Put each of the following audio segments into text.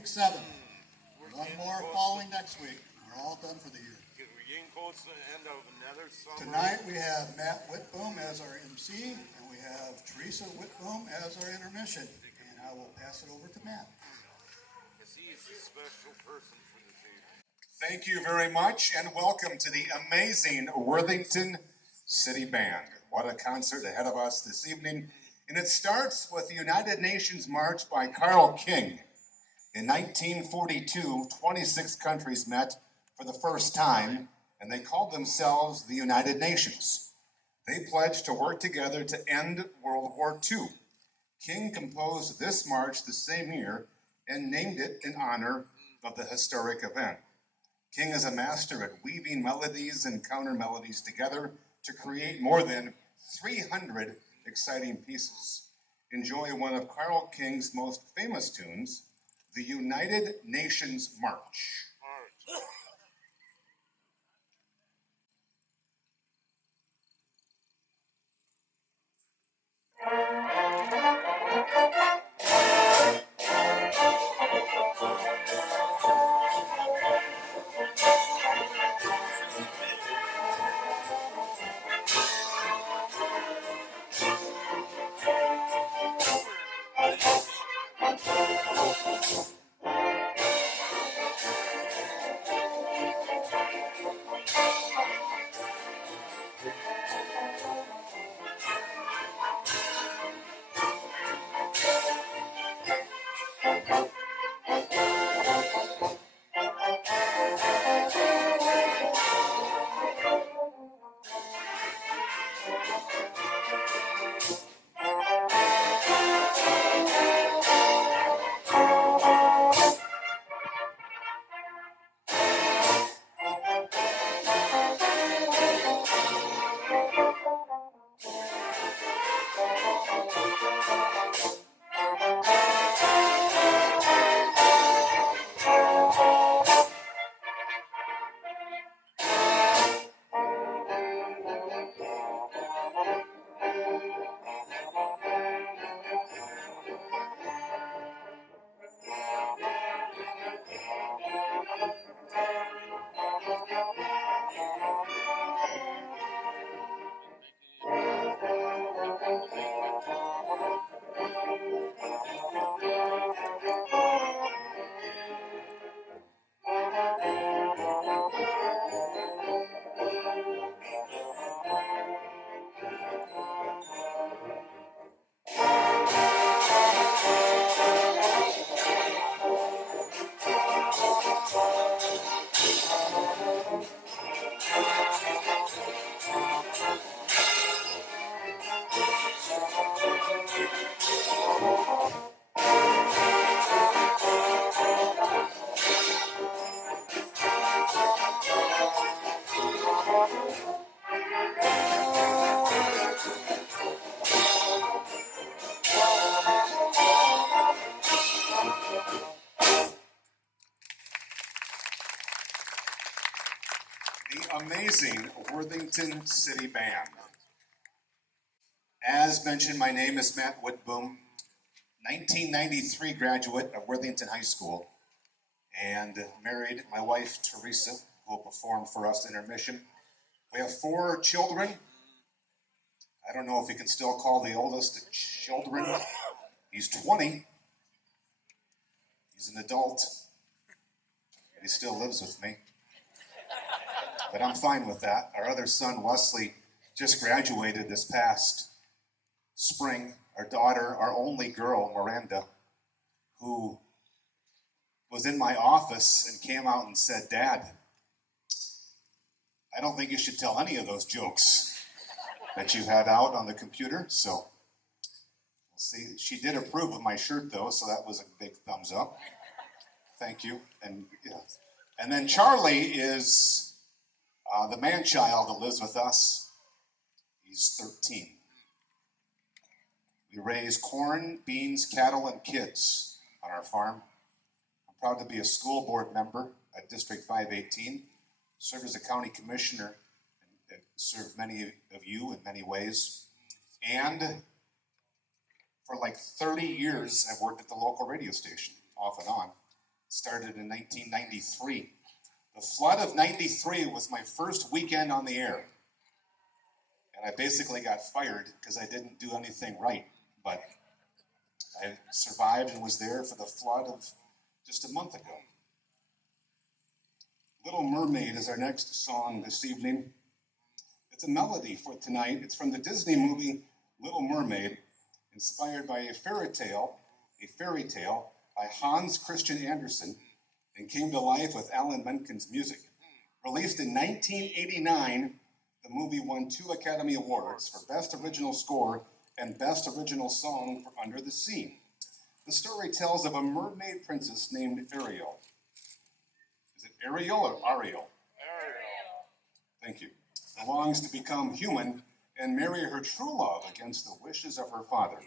week 7. One more following next week. We're all done for the year. We're getting close to the end of another summer. Tonight we have Matt Whitboom as our MC, and we have Teresa Whitboom as our intermission. And I will pass it over to Matt. Because he's a special person for the team. Thank you very much, and welcome to the amazing Worthington City Band. What a concert ahead of us this evening. And it starts with the United Nations March by Carole King. In 1942, 26 countries met for the first time, and they called themselves the United Nations. They pledged to work together to end World War II. King composed this march the same year and named it in honor of the historic event. King is a master at weaving melodies and counter-melodies together to create more than 300 exciting pieces. Enjoy one of Carole King's most famous tunes, the United Nations March. The amazing Worthington City Band. As mentioned, my name is Matt Whitboom, 1993 graduate of Worthington High School, and married my wife, Teresa, who will perform for us intermission. We have 4 children. I don't know if you can still call the oldest a children. He's 20. He's an adult. He still lives with me. But I'm fine with that. Our other son, Wesley, just graduated this past spring. Our daughter, our only girl, Miranda, who was in my office and came out and said, "Dad, I don't think you should tell any of those jokes that you had out on the computer." So, we'll see. She did approve of my shirt, though, so that was a big thumbs up. Thank you. And then Charlie is the man-child that lives with us. He's 13. We raise corn, beans, cattle, and kids on our farm. I'm proud to be a school board member at District 518, serve as a county commissioner, and serve many of you in many ways. And for like 30 years, I've worked at the local radio station, off and on. started in 1993. The flood of 93 was my first weekend on the air. And I basically got fired because I didn't do anything right. But I survived and was there for the flood of just a month ago. Little Mermaid is our next song this evening. It's a melody for tonight. It's from the Disney movie Little Mermaid, inspired by a fairy tale by Hans Christian Andersen, and came to life with Alan Menken's music. Released in 1989, the movie won 2 Academy Awards for Best Original Score and Best Original Song for Under the Sea. The story tells of a mermaid princess named Ariel. Is it Ariel or Ariel? Ariel. Thank you. Longs to become human and marry her true love against the wishes of her father.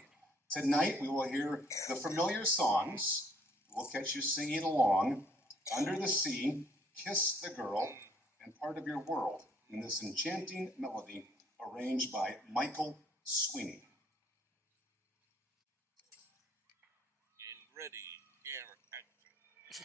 Tonight we will hear the familiar songs. We'll catch you singing along. Under the Sea, Kiss the Girl, and Part of Your World in this enchanting melody arranged by Michael Sweeney. In ready, camera, action.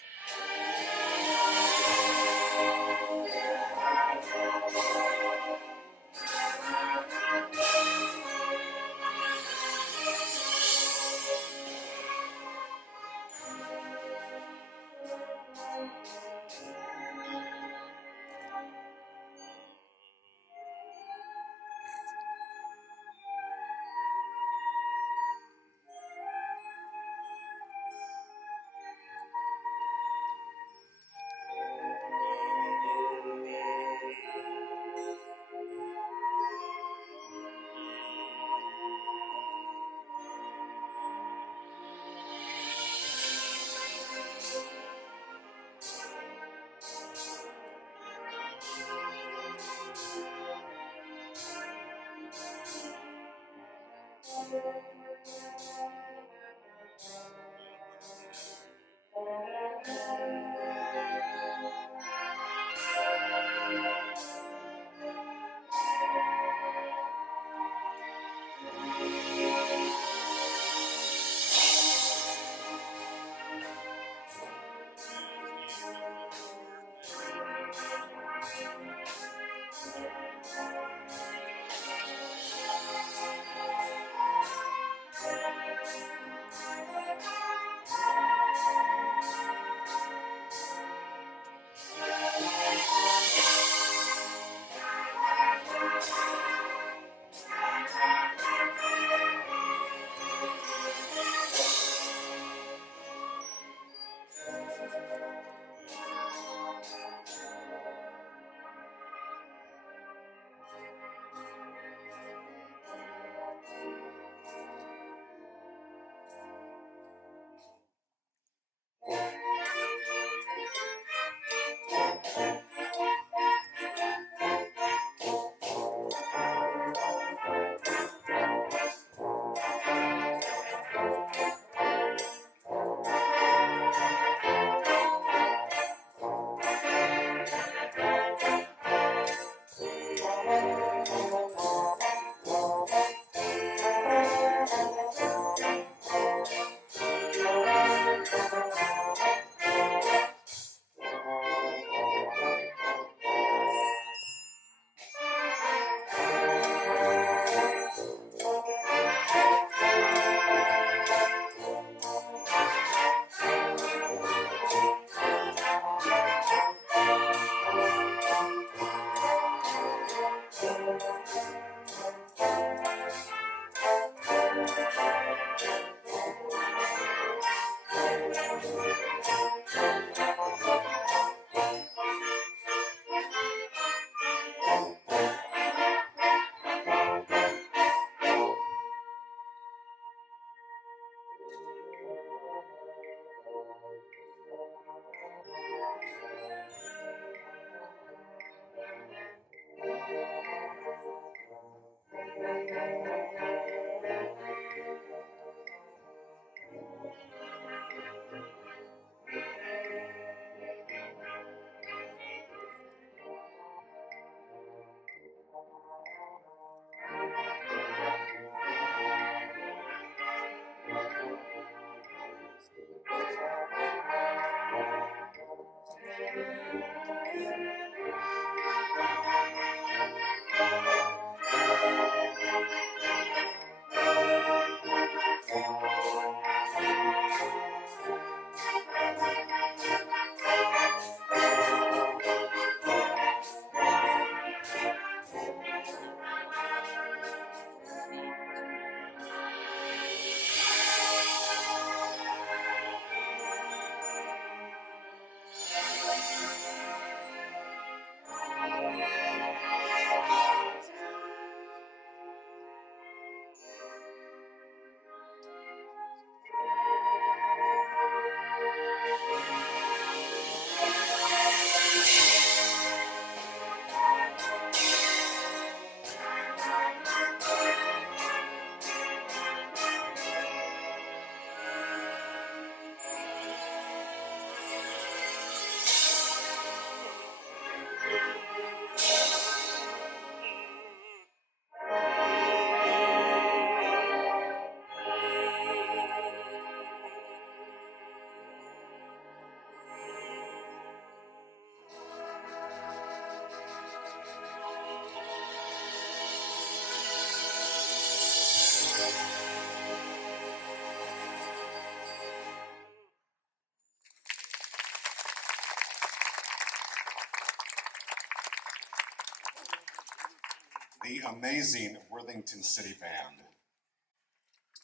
the amazing Worthington City Band.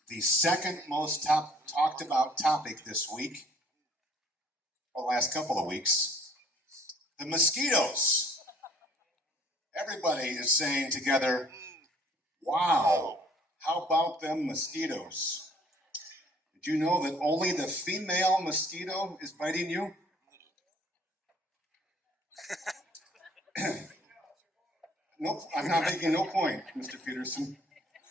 The second most talked about topic this week, or last couple of weeks, the mosquitoes. Everybody is saying together, wow, how about them mosquitoes? Did you know that only the female mosquito is biting you? Nope, I'm not making no point, Mr. Peterson.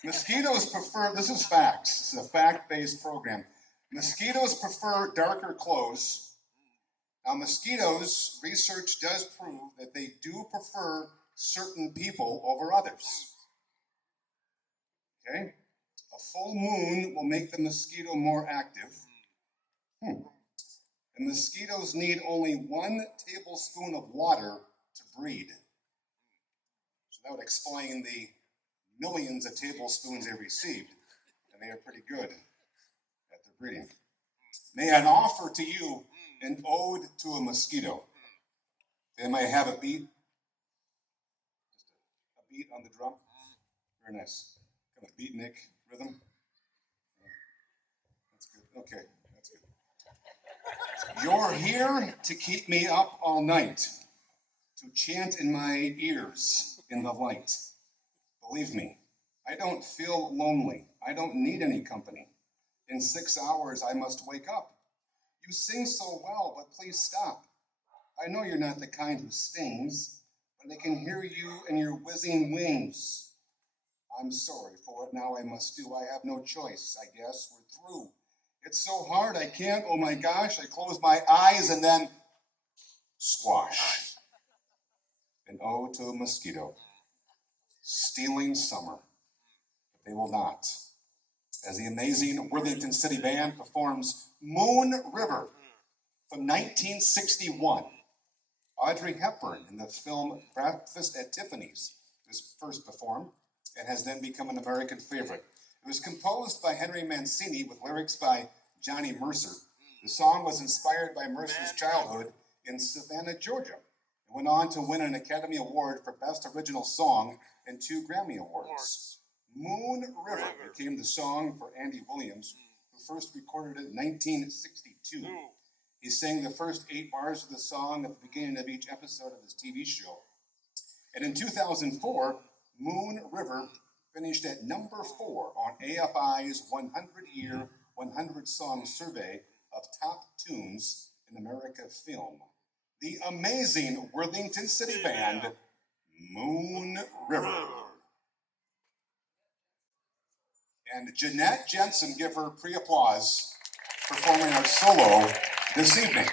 Mosquitoes prefer, this is facts, this is a fact-based program. Mosquitoes prefer darker clothes. Now, mosquitoes, research does prove that they do prefer certain people over others. Okay? A full moon will make the mosquito more active. And mosquitoes need only 1 tablespoon of water to breed. So that would explain the millions of tablespoons they received, and they are pretty good at their breeding. May I offer to you an ode to a mosquito? Am I have a beat? A beat on the drum? Very nice. Kind of beatnik rhythm. That's good. Okay, that's good. You're here to keep me up all night, to chant in my ears in the light. Believe me, I don't feel lonely. I don't need any company. In 6 hours, I must wake up. You sing so well, but please stop. I know you're not the kind who stings, but I can hear you and your whizzing wings. I'm sorry for what now I must do. I have no choice, I guess. We're through. It's so hard, I can't. Oh my gosh, I close my eyes and then squash. An ode to a mosquito. Stealing summer, but they will not. As the amazing Worthington City Band performs Moon River from 1961. Audrey Hepburn in the film Breakfast at Tiffany's was first performed and has then become an American favorite. It was composed by Henry Mancini with lyrics by Johnny Mercer. The song was inspired by Mercer's childhood in Savannah, Georgia. It went on to win an Academy Award for Best Original Song and 2 Grammy Awards. Moon River became the song for Andy Williams, who first recorded it in 1962. He sang the first 8 bars of the song at the beginning of each episode of his TV show. And in 2004, Moon River finished at number 4 on AFI's 100-year, 100-song survey of top tunes in America film. The amazing Worthington City Band, Moon River. And Jeanette Jensen, give her pre-applause, performing our solo this evening.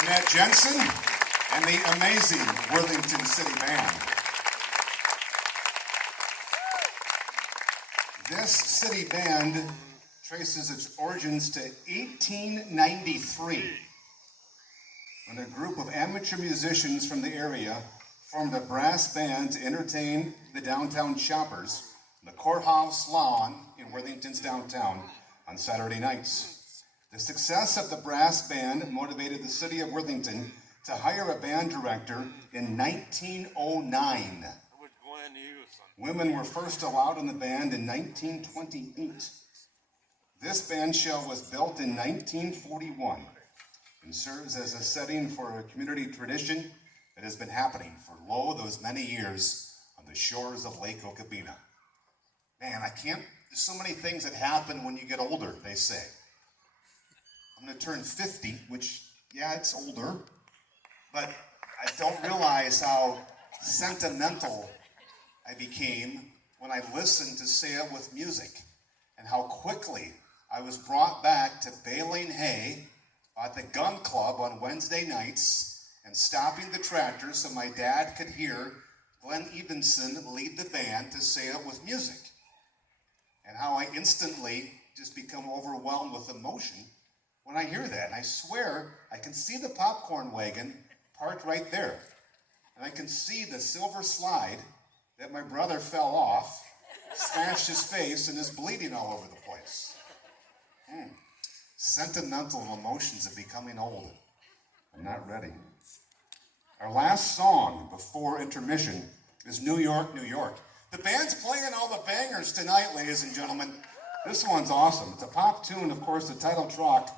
Jeanette Jensen and the amazing Worthington City Band. This city band traces its origins to 1893, when a group of amateur musicians from the area formed a brass band to entertain the downtown shoppers on the courthouse lawn in Worthington's downtown on Saturday nights. The success of the brass band motivated the city of Worthington to hire a band director in 1909. Women were first allowed in the band in 1928. This band shell was built in 1941 and serves as a setting for a community tradition that has been happening for those many years on the shores of Lake Okabena. Man, there's so many things that happen when you get older, they say. I'm going to turn 50, which, yeah, it's older, but I don't realize how sentimental I became when I listened to Say It With Music, and how quickly I was brought back to baling hay at the gun club on Wednesday nights and stopping the tractor so my dad could hear Glenn Ebenson lead the band to Say It With Music, and how I instantly just become overwhelmed with emotion when I hear that. And I swear I can see the popcorn wagon parked right there, and I can see the silver slide that my brother fell off, smashed his face, and is bleeding all over the place. Sentimental emotions of becoming old. I'm not ready. Our last song before intermission is New York, New York. The band's playing all the bangers tonight, ladies and gentlemen. This one's awesome. It's a pop tune, of course, the title track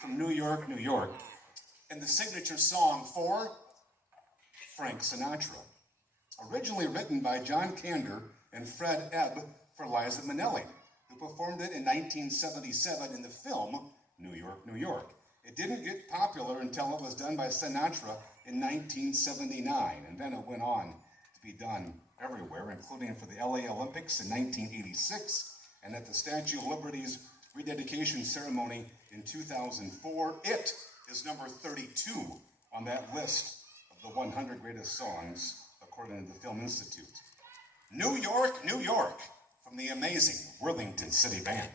from New York, New York, and the signature song for Frank Sinatra. Originally written by John Kander and Fred Ebb for Liza Minnelli, who performed it in 1977 in the film New York, New York. It didn't get popular until it was done by Sinatra in 1979, and then it went on to be done everywhere, including for the LA Olympics in 1986, and at the Statue of Liberty's rededication ceremony in 2004. It is number 32 on that list of the 100 greatest songs, according to the Film Institute. New York, New York, from the amazing Worthington City Band.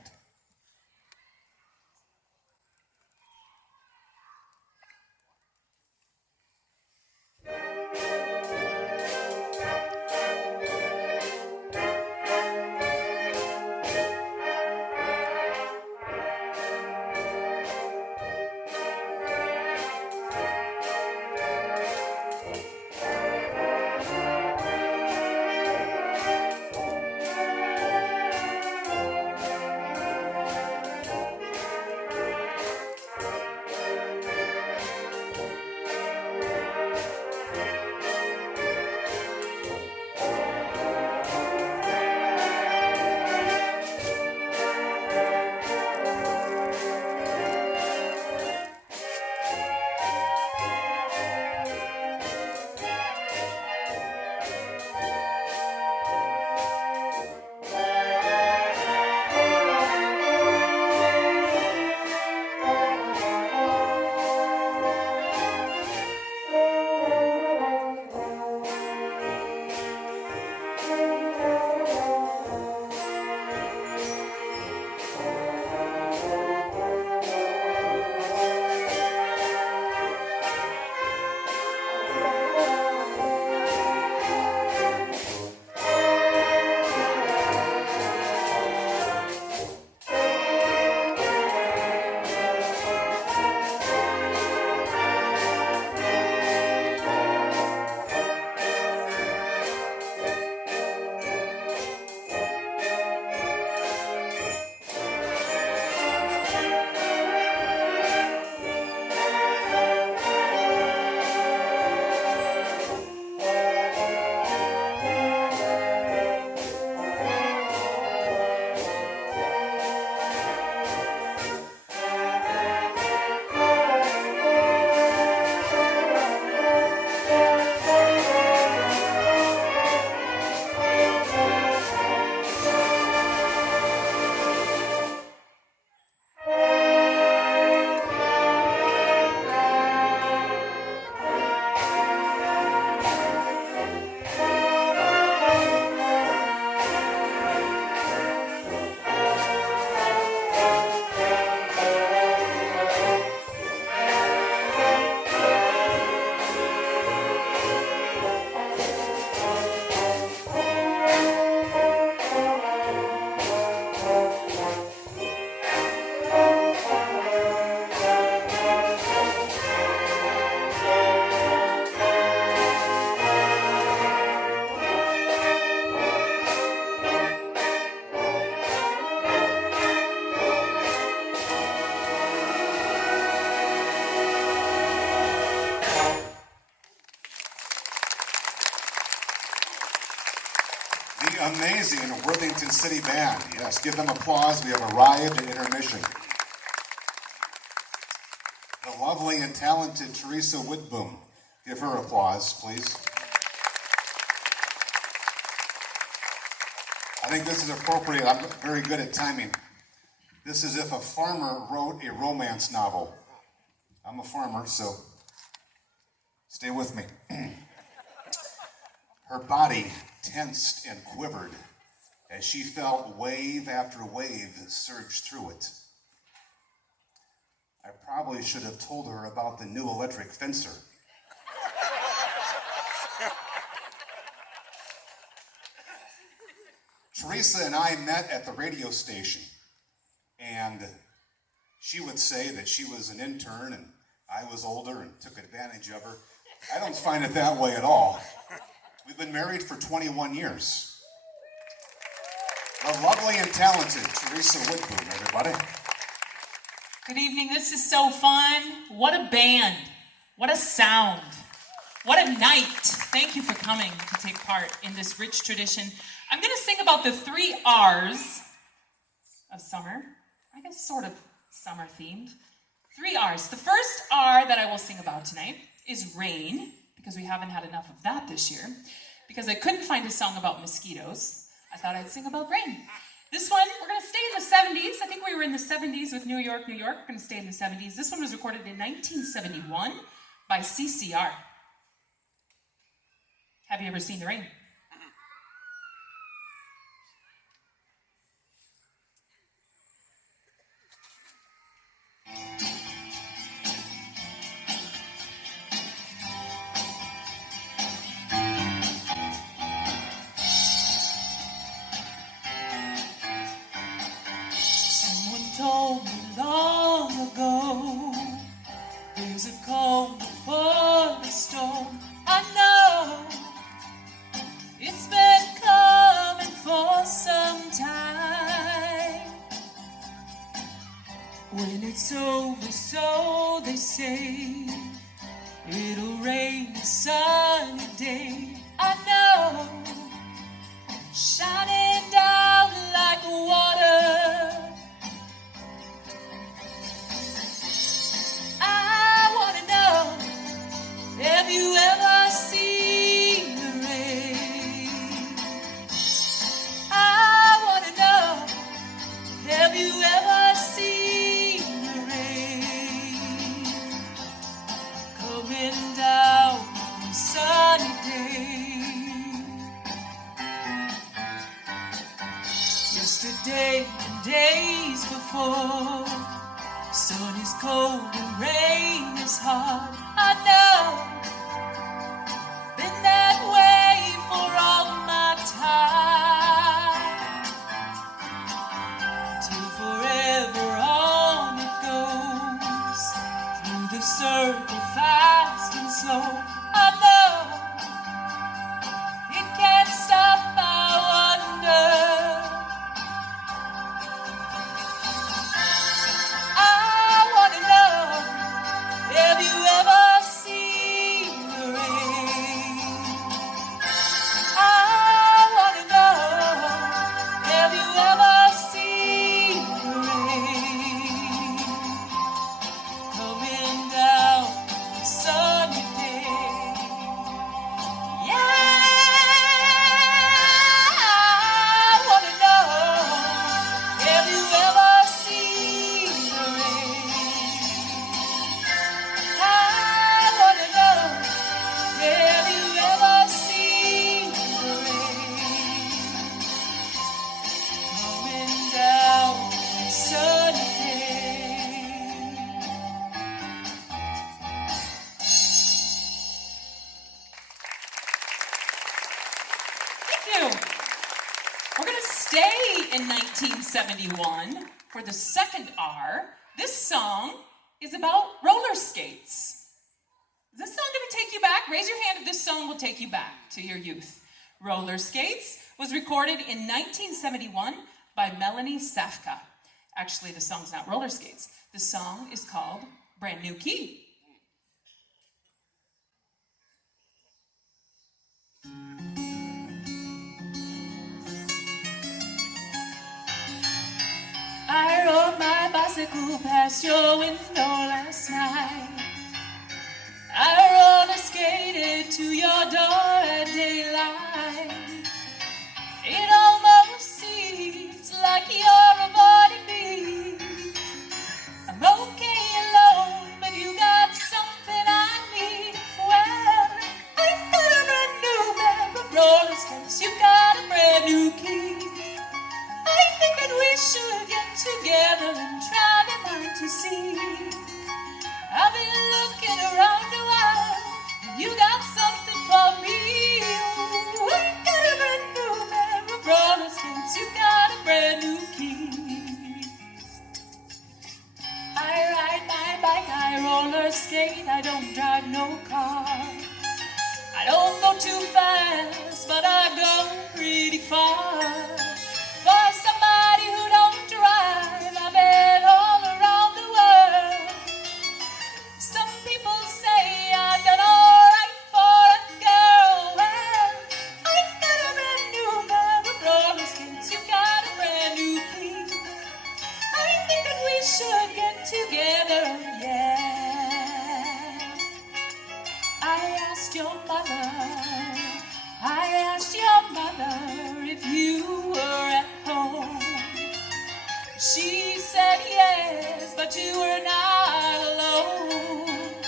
Worthington City Band. Yes, give them applause. We have arrived at intermission. The lovely and talented Teresa Whitboom. Give her applause, please. I think this is appropriate. I'm very good at timing. This is if a farmer wrote a romance novel. I'm a farmer, so stay with me. Her body tensed and quivered as she felt wave after wave surge through it. I probably should have told her about the new electric fencer. Teresa and I met at the radio station, and she would say that she was an intern and I was older and took advantage of her. I don't find it that way at all. We've been married for 21 years. The lovely and talented Teresa Whitboom, everybody. Good evening. This is so fun. What a band. What a sound. What a night. Thank you for coming to take part in this rich tradition. I'm going to sing about the 3 R's of summer. I guess sort of summer themed. 3 R's. The first R that I will sing about tonight is rain, because we haven't had enough of that this year. Because I couldn't find a song about mosquitoes, I thought I'd sing about rain. This one, we're going to stay in the 70s. I think we were in the 70s with New York, New York. We're going to stay in the 70s. This one was recorded in 1971 by CCR. Have you ever seen the rain? Told me long ago, there's a calm before the storm. I know it's been coming for some time. When it's over, so they say, it'll rain a sunny day. I know, shining down like water. Have you ever seen the rain? I want to know, have you ever seen the rain? Coming down on a sunny day. Yesterday and days before, sun is cold and rain is hard. I know, been that way for all my time, till forever on it goes, through the circle fast and slow. I know, it can't stop, I wonder. I want to know, have you ever We're going to stay in 1971 for the second R. This song is about roller skates. Is this song going to take you back? Raise your hand if this song will take you back to your youth. Roller Skates was recorded in 1971 by Melanie Safka. Actually, the song's not Roller Skates. The song is called Brand New Key. bicycle past your window last night. I roller skated to your door at daylight. It almost seems like you're avoiding me. I'm okay alone, but you got something I need. Well, I got a brand new pair of roller skates. You got a brand new key. I think that we should get together and try them on to see. I've been looking around a while, and you got something for me. Ooh, I got a brand new pair of roller skates. You got a brand new key. I ride my bike, I roller skate, I don't drive no car. I don't go too fast, but I go pretty far. For somebody who don't drive, I've been all around the world. Some people say I've done all right for a girl. Well, I got a brand new pair of roller skates. You got a brand new key. I think that we should get together, yeah. I asked your mother if you were at home. She said yes, but you were not alone.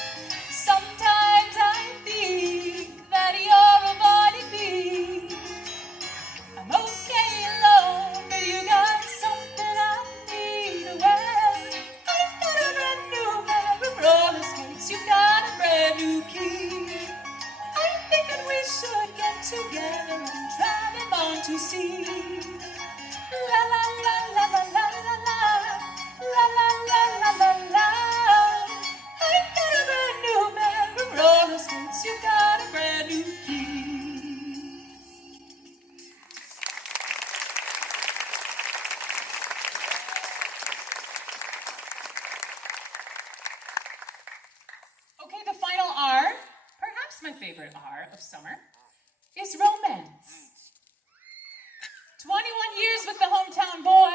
Sometimes I think that you're avoiding me. I'm okay alone, but you got something I need. Well, I got a brand new pair of roller skates. You got a brand new key. I think that we should get together and try them on to see. La la la la la la la la. La la la la la la. I got a brand new pair of roller skates. You got a brand new key. Okay, the final R, perhaps my favorite R of summer, is romance. 21 years with the hometown boy,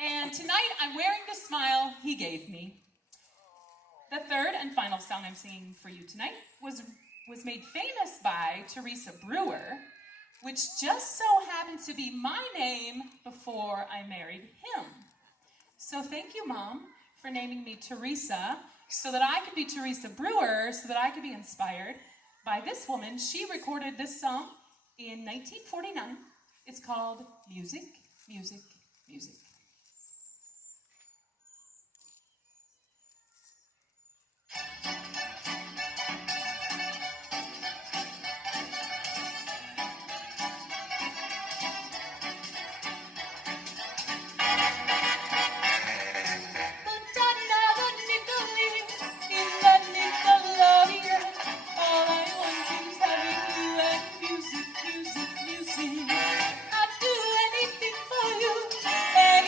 and tonight I'm wearing the smile he gave me. The third and final song I'm singing for you tonight was made famous by Teresa Brewer, which just so happened to be my name before I married him. So thank you, Mom, for naming me Teresa, so that I could be Teresa Brewer, so that I could be inspired by this woman. She recorded this song in 1949. It's called Music, Music, Music. I'd do anything for you, and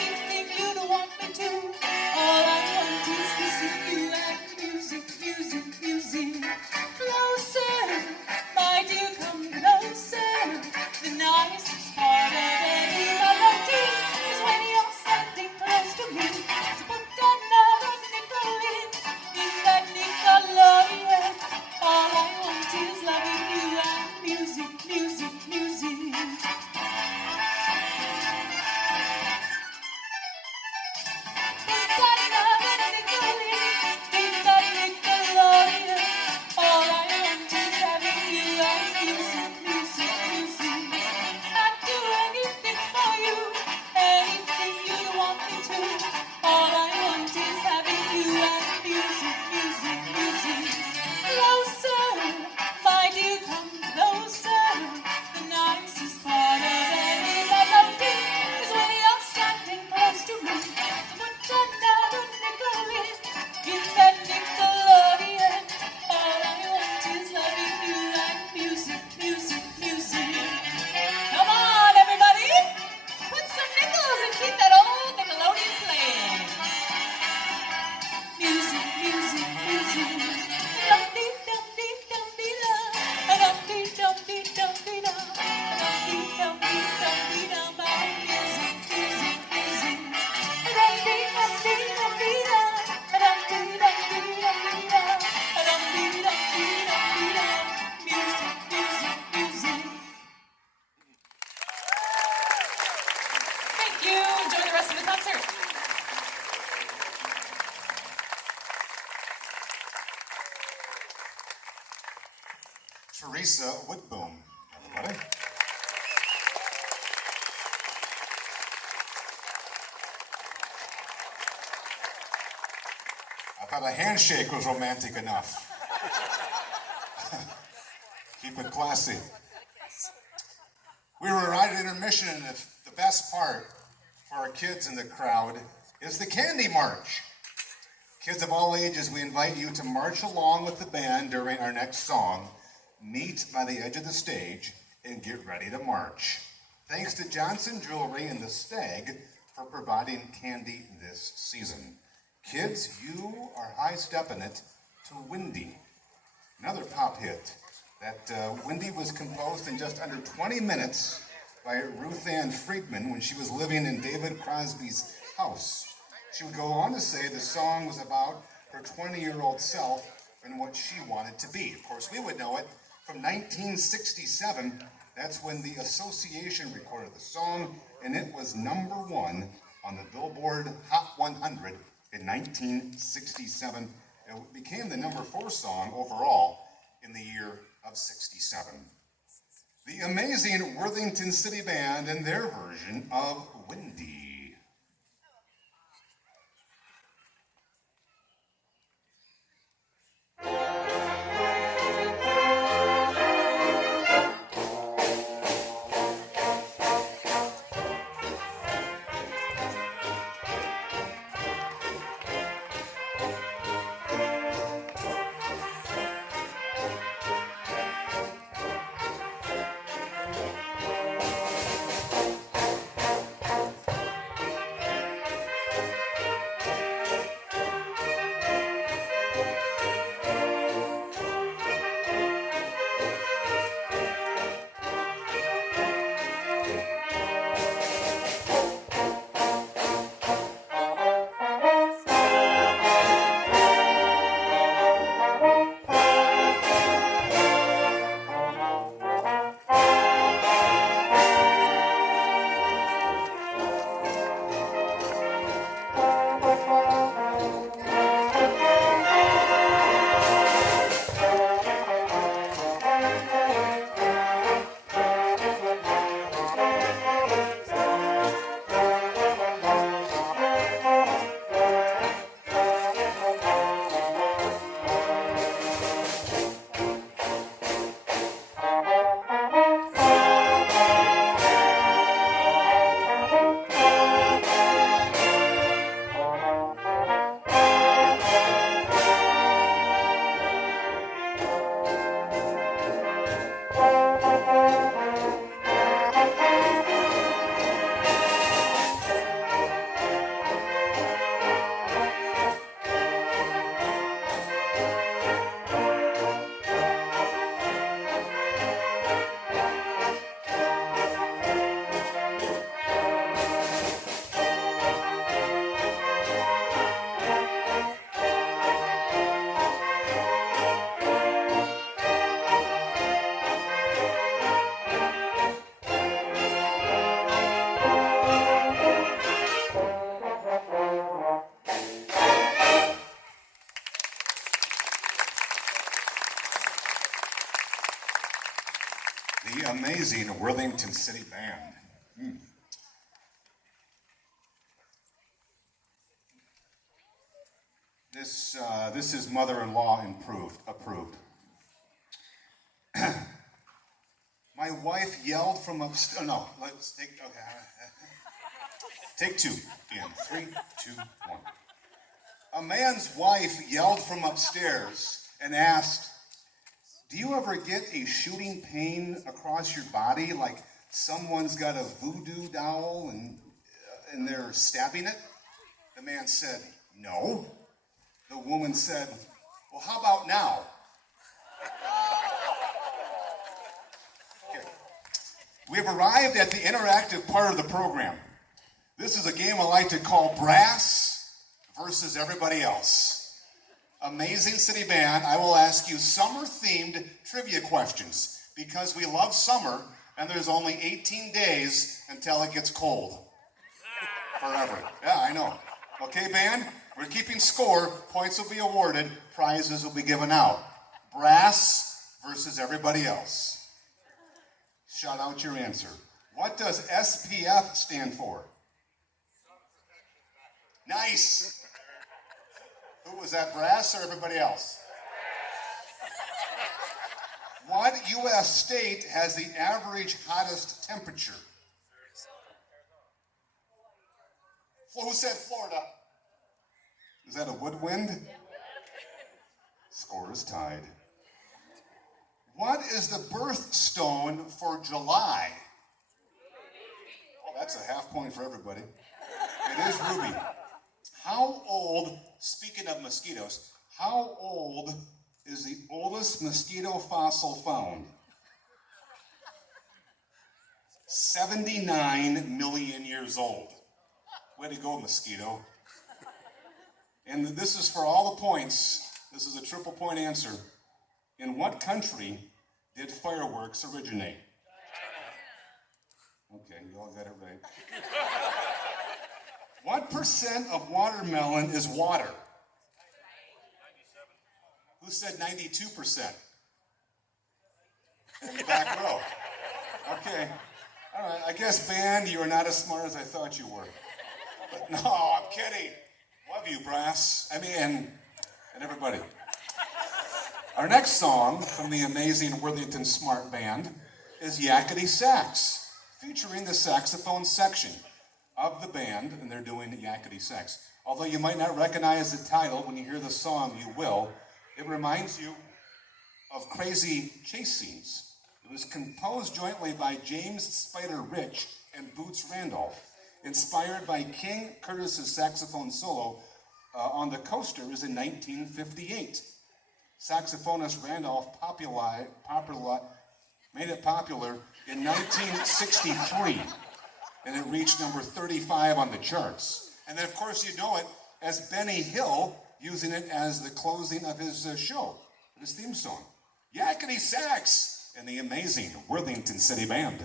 Teresa Whitboom, everybody. I thought a handshake was romantic enough. Keep it classy. We were right at intermission, and the best part for our kids in the crowd is the Candy March. Kids of all ages, we invite you to march along with the band during our next song. Meet by the edge of the stage and get ready to march. Thanks to Johnson Jewelry and the Stag for providing candy this season. Kids, you are high-stepping it to Windy, another pop hit. That Windy was composed in just under 20 minutes by Ruth Ann Friedman when she was living in David Crosby's house. She would go on to say the song was about her 20-year-old self and what she wanted to be. Of course, we would know it from 1967. That's when the Association recorded the song, and it was number one on the Billboard Hot 100 in 1967. It became the number 4 song overall in the year of 67. The amazing Worthington City Band and their version of Windy. The amazing Worthington City Band. This is mother-in-law approved. My wife yelled from upstairs. Oh, no, let's take. Okay, take 2. In 3, 2, 1. A man's wife yelled from upstairs and asked, "Do you ever get a shooting pain across your body, like someone's got a voodoo doll and they're stabbing it?" The man said, "No." The woman said, "Well, how about now?" Okay. We have arrived at the interactive part of the program. This is a game I like to call Brass versus everybody else. Amazing City Band, I will ask you summer-themed trivia questions because we love summer and there's only 18 days until it gets cold. Forever. Yeah, I know. Okay, band? We're keeping score. Points will be awarded. Prizes will be given out. Brass versus everybody else. Shout out your answer. What does SPF stand for? Nice. Who was that, Brass or everybody else? What U.S. state has the average hottest temperature? Who said Florida? Is that a woodwind? Score is tied. What is the birthstone for July? Oh, that's a half point for everybody. It is Ruby. How old, speaking of mosquitoes, how old is the oldest mosquito fossil found? 79 million years old. Way to go, mosquito. And this is for all the points. This is a triple point answer. In what country did fireworks originate? Okay, you all got it right. What percent of watermelon is water? Who said 92%? In the back row. Okay. All right, I guess, band, you are not as smart as I thought you were. But no, I'm kidding. Love you, Brass. And everybody. Our next song from the amazing Worthington Smart Band is Yakety Sax, featuring the saxophone section of the band, and they're doing Yakety Sax. Although you might not recognize the title, when you hear the song, you will. It reminds you of Crazy Chase Scenes. It was composed jointly by James Spider Rich and Boots Randolph, inspired by King Curtis's saxophone solo on the Coasters in 1958. Saxophonist Randolph made it popular in 1963, and it reached number 35 on the charts. And then, of course, you know it as Benny Hill using it as the closing of his show, his theme song. Yakety Sax and the amazing Worthington City Band.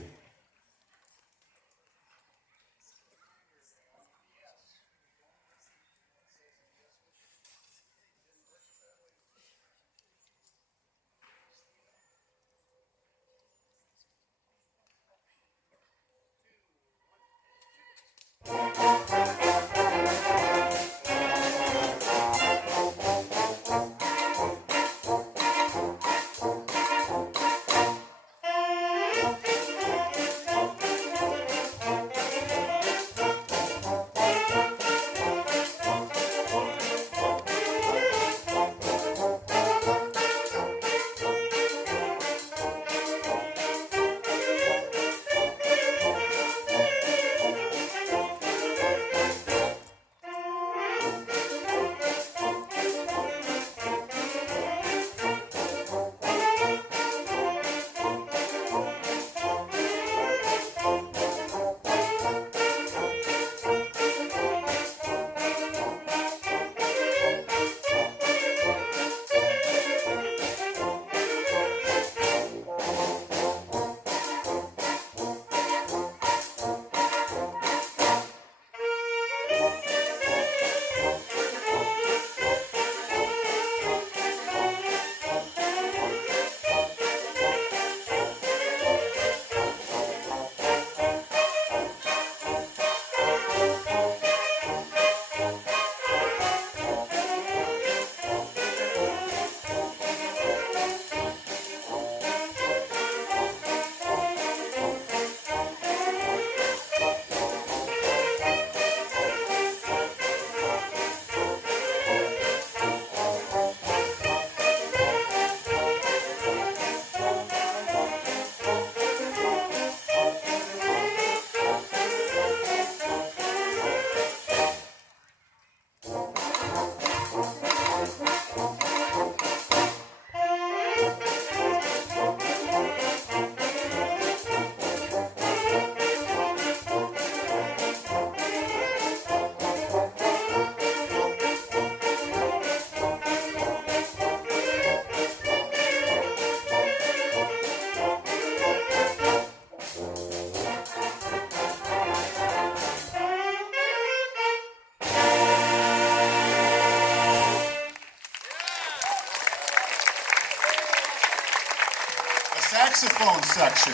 saxophone section.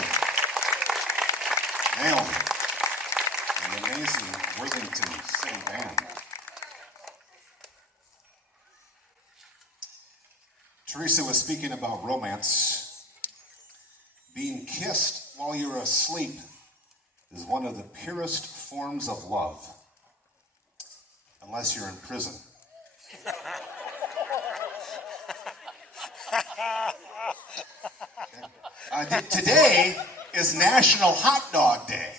Naomi, the amazing Worthington City Band. Teresa was speaking about romance. Being kissed while you're asleep is one of the purest forms of love, unless you're in prison. Today is National Hot Dog Day.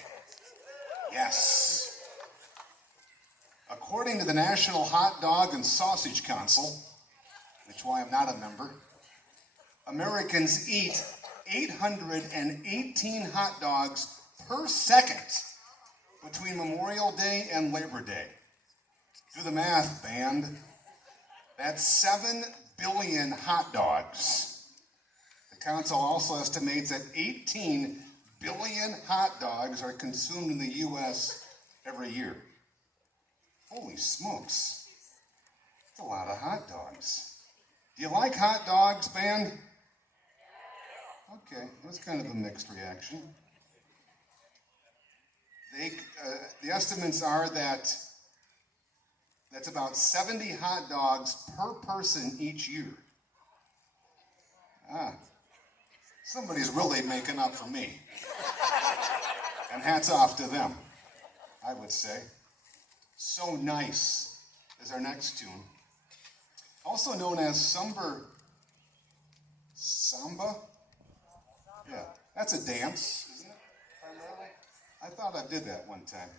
Yes. According to the National Hot Dog and Sausage Council, which why I'm not a member, Americans eat 818 hot dogs per second between Memorial Day and Labor Day. Do the math, band. That's 7 billion hot dogs. The council also estimates that 18 billion hot dogs are consumed in the U.S. every year. Holy smokes. That's a lot of hot dogs. Do you like hot dogs, band? Okay, that's kind of a mixed reaction. The estimates are that that's about 70 hot dogs per person each year. Somebody's really making up for me. And hats off to them, I would say. So Nice is our next tune. Also known as Samba? Yeah, that's a dance, isn't it? Primarily? I thought I did that one time.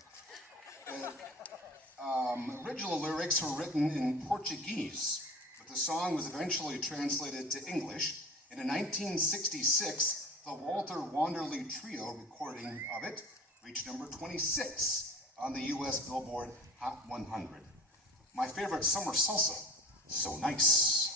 Original lyrics were written in Portuguese, but the song was eventually translated to English. And in 1966, the Walter Wanderley Trio recording of it reached number 26 on the U.S. Billboard Hot 100. My favorite summer salsa, So Nice.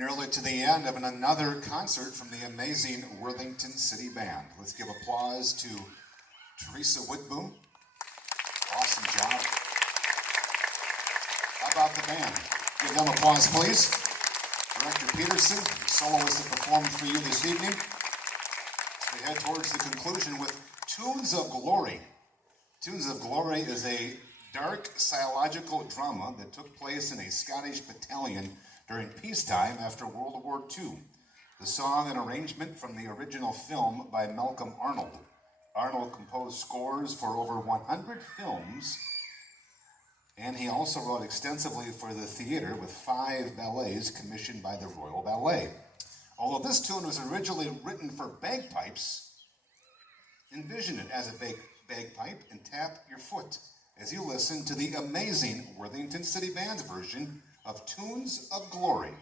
nearly to the end of another concert from the amazing Worthington City Band. Let's give applause to Teresa Whitboom. Awesome job. How about the band? Give them applause, please. Director Peterson, the soloists that performed for you this evening. We head towards the conclusion with Tunes of Glory. Tunes of Glory is a dark psychological drama that took place in a Scottish battalion during peacetime after World War II. The song and arrangement from the original film by Malcolm Arnold. Arnold composed scores for over 100 films, and he also wrote extensively for the theater with 5 ballets commissioned by the Royal Ballet. Although this tune was originally written for bagpipes, envision it as a bagpipe and tap your foot as you listen to the amazing Worthington City Band's version of Tunes of Glory.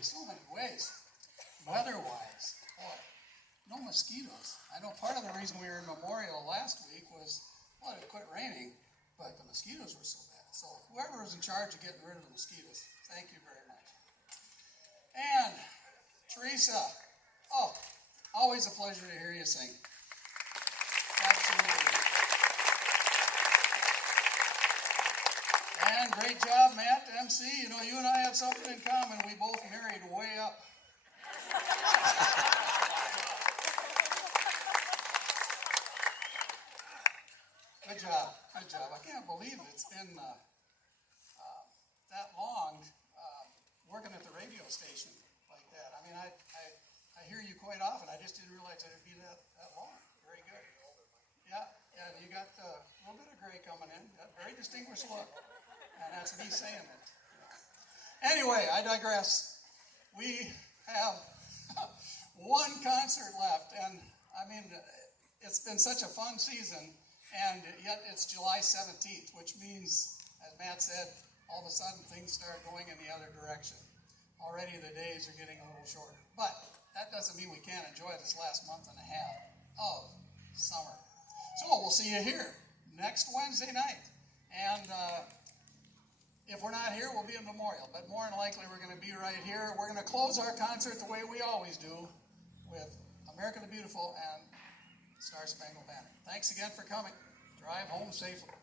So many ways. Weather-wise, boy, no mosquitoes. I know part of the reason we were in Memorial last week was, well, it quit raining, but the mosquitoes were so bad. So whoever was in charge of getting rid of the mosquitoes, thank you very much. And Teresa, oh, always a pleasure to hear you sing. Absolutely. And great job, Matt, MC. You know, you and I have something in common. We both married way up. Good job. Good job. I can't believe it's been that long working at the radio station like that. I mean, I hear you quite often. I just didn't realize that it'd be that long. Very good. Yeah, you got a little bit of gray coming in. Got a very distinguished look. And that's me saying it. Anyway, I digress. We have one concert left, and I mean, it's been such a fun season, and yet it's July 17th, which means, as Matt said, all of a sudden things start going in the other direction. Already the days are getting a little shorter. But that doesn't mean we can't enjoy this last month and a half of summer. So we'll see you here next Wednesday night. And if we're not here, we'll be in Memorial. But more than likely, we're going to be right here. We're going to close our concert the way we always do with America the Beautiful and Star Spangled Banner. Thanks again for coming. Drive home safely.